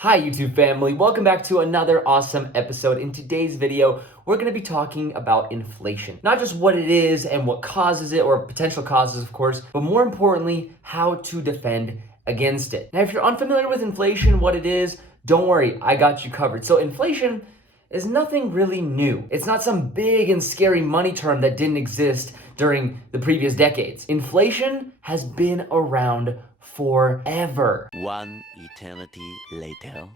Hi YouTube family, welcome back to another awesome episode. In today's video, we're going to be talking about inflation. Not just what it is and what causes it, or potential causes of course, but more importantly, how to defend against it. Now if you're unfamiliar with inflation, what it is, don't worry, I got you covered. So inflation is nothing really new. It's not some big and scary money term that didn't exist during the previous decades. Inflation has been around forever. One eternity later.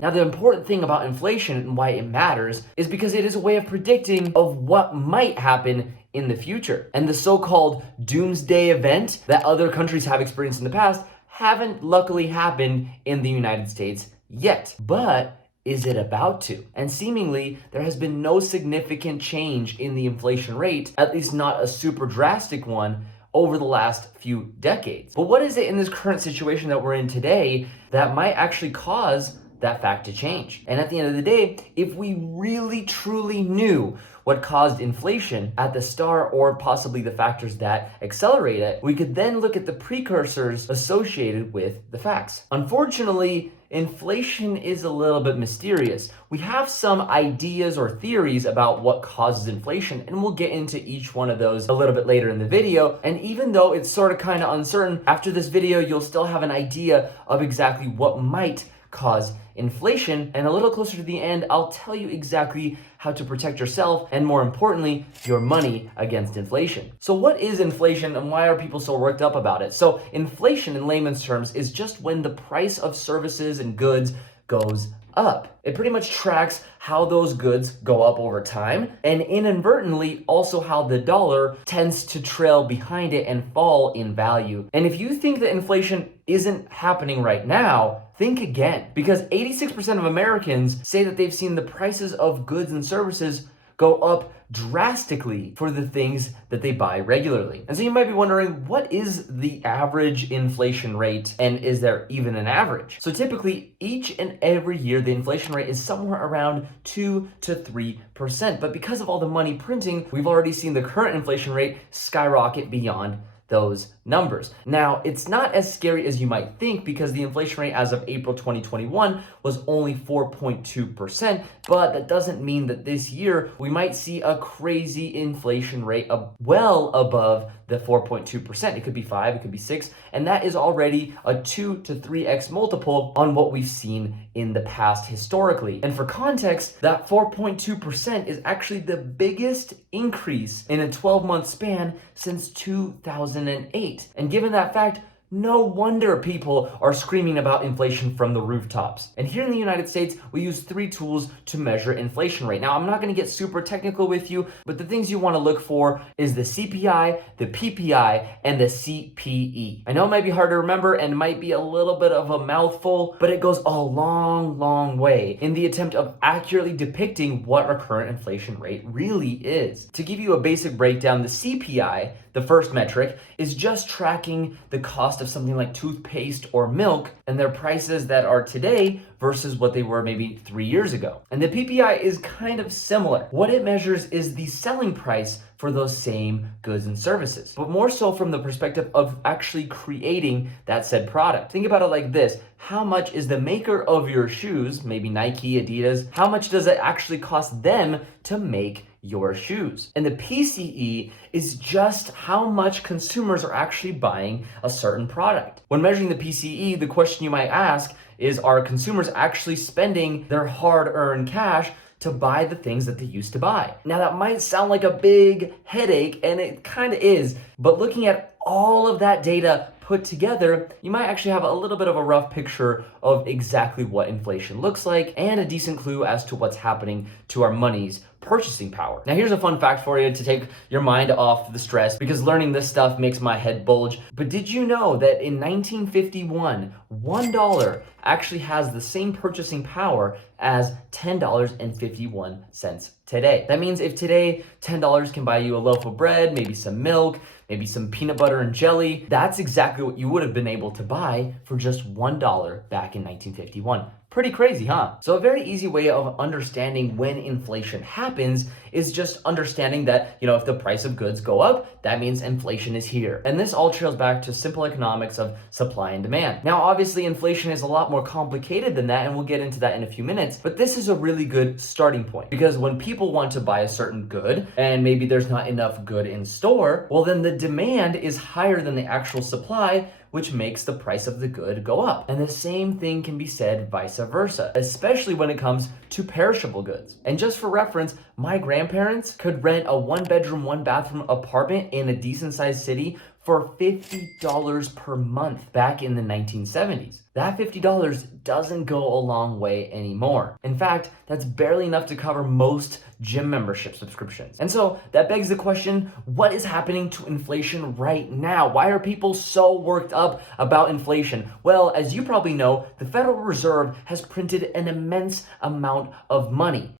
Now, the important thing about inflation and why it matters is because it is a way of predicting of what might happen in the future. And the so-called doomsday event that other countries have experienced in the past haven't luckily happened in the United States yet. But is it about to? And seemingly, there has been no significant change in the inflation rate, at least not a super drastic one, over the last few decades. But what is it in this current situation that we're in today that might actually cause that fact to change? And at the end of the day, if we really truly knew what caused inflation at the start, or possibly the factors that accelerate it, we could then look at the precursors associated with the facts. Unfortunately, inflation is a little bit mysterious. We have some ideas or theories about what causes inflation, and we'll get into each one of those a little bit later in the video. And even though it's sort of kind of uncertain, after this video, you'll still have an idea of exactly what might cause inflation. And a little closer to the end, I'll tell you exactly how to protect yourself and, more importantly, your money against inflation. So what is inflation and why are people so worked up about it? So inflation in layman's terms is just when the price of services and goods goes up. It pretty much tracks how those goods go up over time, and inadvertently also how the dollar tends to trail behind it and fall in value. And if you think that inflation isn't happening right now, think again, because 86% of Americans say that they've seen the prices of goods and services go up drastically for the things that they buy regularly. And so you might be wondering, what is the average inflation rate, and is there even an average? So typically each and every year the inflation rate is somewhere around 2 to 3%. But because of all the money printing, we've already seen the current inflation rate skyrocket beyond those numbers. Now, it's not as scary as you might think, because the inflation rate as of April 2021 was only 4.2%, but that doesn't mean that this year we might see a crazy inflation rate of well above the 4.2%. It could be 5, it could be 6, and that is already a 2 to 3x multiple on what we've seen in the past historically. And for context, that 4.2% is actually the biggest increase in a 12-month span since 2008. And given that fact, no wonder people are screaming about inflation from the rooftops. And here in the United States, we use 3 tools to measure inflation rate. Now, I'm not going to get super technical with you, but the things you want to look for is the CPI, the PPI, and the CPE. I know it might be hard to remember and might be a little bit of a mouthful, but it goes a long, long way in the attempt of accurately depicting what our current inflation rate really is. To give you a basic breakdown, the CPI, the first metric, is just tracking the cost of something like toothpaste or milk and their prices that are today versus what they were maybe 3 years ago. And the PPI is kind of similar. What it measures is the selling price for those same goods and services, but more so from the perspective of actually creating that said product. Think about it like this: how much is the maker of your shoes, maybe Nike, Adidas, how much does it actually cost them to make your shoes? And the PCE is just how much consumers are actually buying a certain product. When measuring the PCE, the question you might ask is, are consumers actually spending their hard-earned cash to buy the things that they used to buy? Now, that might sound like a big headache, and it kind of is, but looking at all of that data put together, you might actually have a little bit of a rough picture of exactly what inflation looks like, and a decent clue as to what's happening to our money's purchasing power. Now, here's a fun fact for you to take your mind off the stress, because learning this stuff makes my head bulge. But did you know that in 1951, $1 actually has the same purchasing power as $10.51 today? That means if today $10 can buy you a loaf of bread, maybe some milk, maybe some peanut butter and jelly, that's exactly what you would have been able to buy for just $1 back in 1951. Pretty crazy, huh? So a very easy way of understanding when inflation happens is just understanding that, if the price of goods go up, that means inflation is here. And this all trails back to simple economics of supply and demand. Now, obviously, inflation is a lot more complicated than that, and we'll get into that in a few minutes, but this is a really good starting point because when people want to buy a certain good and maybe there's not enough good in store, well, then the demand is higher than the actual supply, which makes the price of the good go up. And the same thing can be said vice versa, especially when it comes to perishable goods. And just for reference, my grandparents could rent a 1-bedroom, 1-bathroom apartment in a decent sized city for $50 per month back in the 1970s. That $50 doesn't go a long way anymore. In fact, that's barely enough to cover most gym membership subscriptions. And so that begs the question, what is happening to inflation right now? Why are people so worked up about inflation? Well, as you probably know, the Federal Reserve has printed an immense amount of money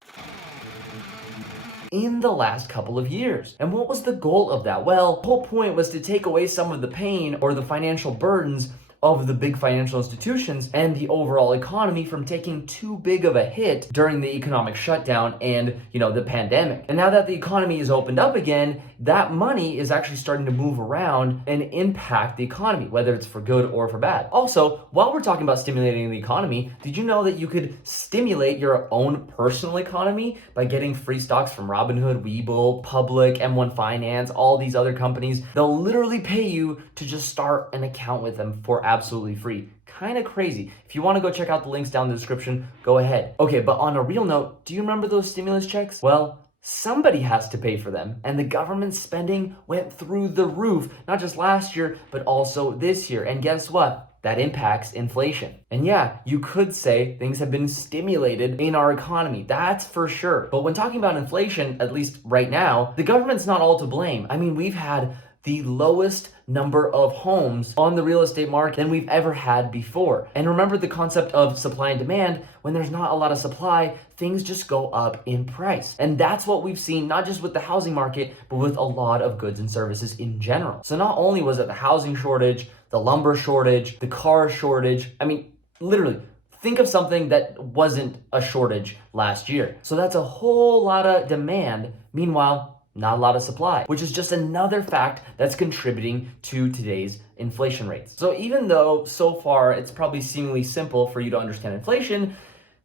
in the last couple of years. And what was the goal of that? Well, the whole point was to take away some of the pain or the financial burdens of the big financial institutions and the overall economy from taking too big of a hit during the economic shutdown and, the pandemic. And now that the economy is opened up again, that money is actually starting to move around and impact the economy, whether it's for good or for bad. Also, while we're talking about stimulating the economy, did you know that you could stimulate your own personal economy by getting free stocks from Robinhood, WeBull, Public, M1 Finance, all these other companies? They'll literally pay you to just start an account with them for absolutely free. Kind of crazy. If you want to go check out the links down in the description, go ahead. Okay, but on a real note, do you remember those stimulus checks? Well, somebody has to pay for them, and the government spending went through the roof, not just last year, but also this year. And guess what? That impacts inflation. And yeah, you could say things have been stimulated in our economy. That's for sure. But when talking about inflation, at least right now, the government's not all to blame. I mean, we've had the lowest number of homes on the real estate market than we've ever had before. And remember the concept of supply and demand. When there's not a lot of supply, things just go up in price. And that's what we've seen, not just with the housing market, but with a lot of goods and services in general. So not only was it the housing shortage, the lumber shortage, the car shortage, I mean, literally, think of something that wasn't a shortage last year. So that's a whole lot of demand. Meanwhile, not a lot of supply, which is just another fact that's contributing to today's inflation rates. So even though so far it's probably seemingly simple for you to understand inflation,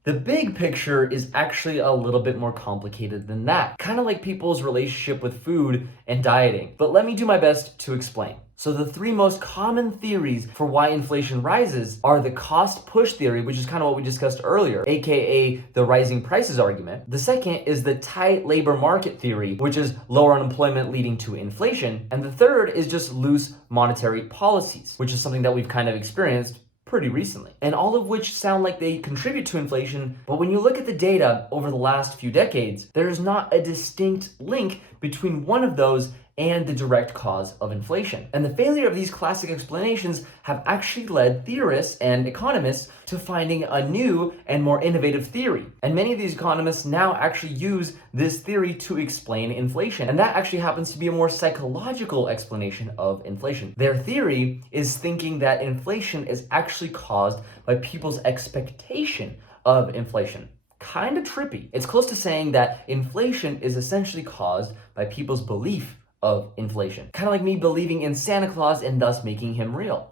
the big picture is actually a little bit more complicated than that. Kind of like people's relationship with food and dieting. But let me do my best to explain. So the three most common theories for why inflation rises are the cost push theory, which is kind of what we discussed earlier, aka the rising prices argument. The second is the tight labor market theory, which is lower unemployment leading to inflation. And the third is just loose monetary policies, which is something that we've kind of experienced pretty recently. And all of which sound like they contribute to inflation, but when you look at the data over the last few decades, there's not a distinct link between one of those and the direct cause of inflation. And the failure of these classic explanations have actually led theorists and economists to finding a new and more innovative theory. And many of these economists now actually use this theory to explain inflation. And that actually happens to be a more psychological explanation of inflation. Their theory is thinking that inflation is actually caused by people's expectation of inflation. Kind of trippy. It's close to saying that inflation is essentially caused by people's belief of inflation. Kind of like me believing in Santa Claus and thus making him real.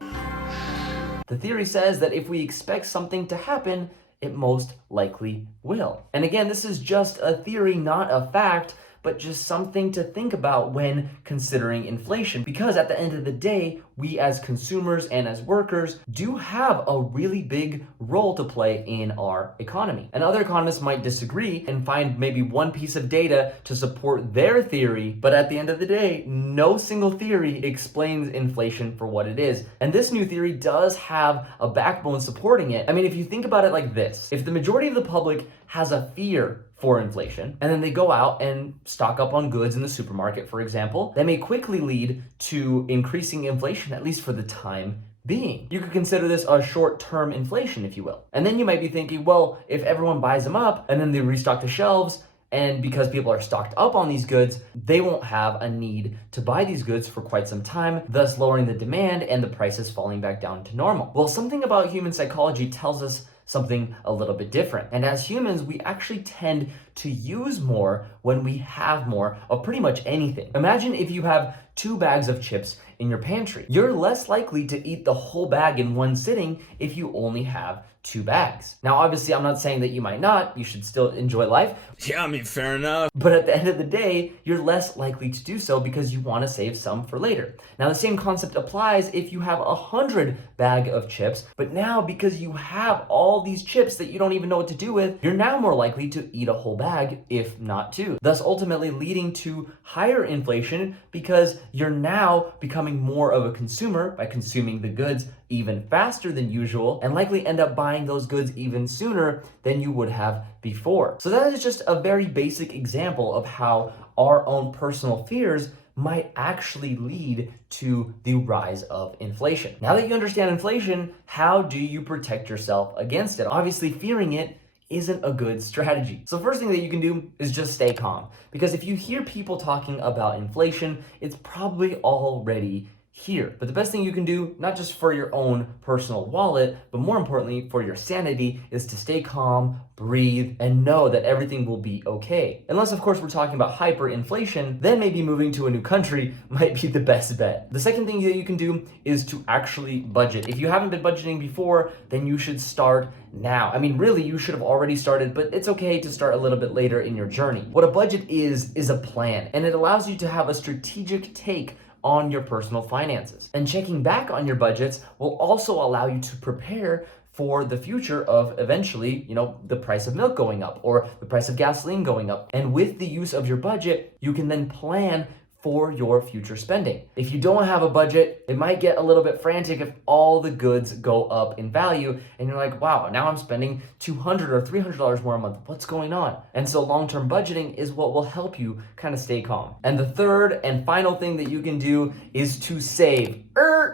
The theory says that if we expect something to happen, it most likely will. And again, this is just a theory, not a fact, but just something to think about when considering inflation. Because at the end of the day, we as consumers and as workers do have a really big role to play in our economy. And other economists might disagree and find maybe one piece of data to support their theory, but at the end of the day, no single theory explains inflation for what it is. And this new theory does have a backbone supporting it. I mean, if you think about it like this, if the majority of the public has a fear for inflation, and then they go out and stock up on goods in the supermarket, for example, that may quickly lead to increasing inflation, at least for the time being. You could consider this a short-term inflation, if you will. And then you might be thinking, well, if everyone buys them up and then they restock the shelves, and because people are stocked up on these goods, they won't have a need to buy these goods for quite some time, thus lowering the demand and the prices falling back down to normal. Well, something about human psychology tells us something a little bit different. And as humans, we actually tend to use more when we have more of pretty much anything. Imagine if you have 2 bags of chips in your pantry. You're less likely to eat the whole bag in one sitting if you only have 2 bags. Now, obviously, I'm not saying that you might not. You should still enjoy life. Yeah, I mean, fair enough. But at the end of the day, you're less likely to do so because you want to save some for later. Now, the same concept applies if you have 100 bag of chips, but now because you have all these chips that you don't even know what to do with, you're now more likely to eat a whole bag, if not 2. Thus, ultimately leading to higher inflation because you're now becoming more of a consumer by consuming the goods even faster than usual and likely end up buying those goods even sooner than you would have before. So that is just a very basic example of how our own personal fears might actually lead to the rise of inflation. Now that you understand inflation, how do you protect yourself against it? Obviously, fearing it isn't a good strategy. So first thing that you can do is just stay calm. Because if you hear people talking about inflation, it's probably already here. But the best thing you can do, not just for your own personal wallet, but more importantly for your sanity, is to stay calm, breathe, and know that everything will be okay. Unless, of course, we're talking about hyperinflation, then maybe moving to a new country might be the best bet. The second thing that you can do is to actually budget. If you haven't been budgeting before, then you should start now. I mean, really, you should have already started, but it's okay to start a little bit later in your journey. What a budget is a plan, and it allows you to have a strategic take on your personal finances. And checking back on your budgets will also allow you to prepare for the future of eventually, the price of milk going up or the price of gasoline going up. And with the use of your budget, you can then plan for your future spending. If you don't have a budget, it might get a little bit frantic if all the goods go up in value and you're like, wow, now I'm spending $200 or $300 more a month. What's going on? And so long-term budgeting is what will help you kind of stay calm. And the third and final thing that you can do is to save.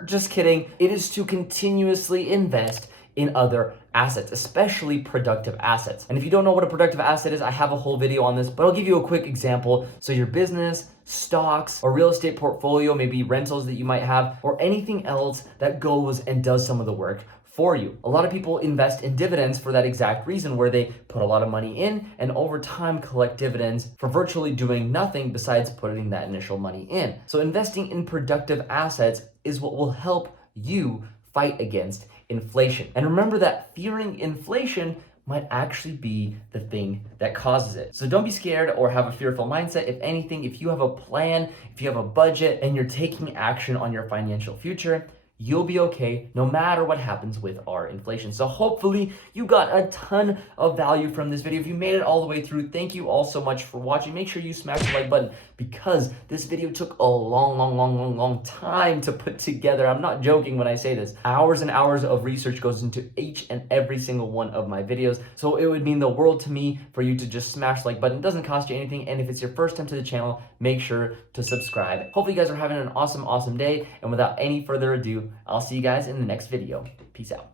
Just kidding. It is to continuously invest in other assets, especially productive assets. And if you don't know what a productive asset is, I have a whole video on this, but I'll give you a quick example. So your business, stocks, or real estate portfolio, maybe rentals that you might have, or anything else that goes and does some of the work for you. A lot of people invest in dividends for that exact reason, where they put a lot of money in and over time collect dividends for virtually doing nothing besides putting that initial money in. So investing in productive assets is what will help you fight against inflation. And remember that fearing inflation might actually be the thing that causes it. So don't be scared or have a fearful mindset. If anything, if you have a plan, if you have a budget, and you're taking action on your financial future, you'll be okay no matter what happens with our inflation. So hopefully you got a ton of value from this video. If you made it all the way through, thank you all so much for watching. Make sure you smash the like button because this video took a long time to put together. I'm not joking when I say this. Hours and hours of research goes into each and every single one of my videos. So it would mean the world to me for you to just smash the like button. It doesn't cost you anything. And if it's your first time to the channel, make sure to subscribe. Hopefully you guys are having an awesome day. And without any further ado, I'll see you guys in the next video. Peace out.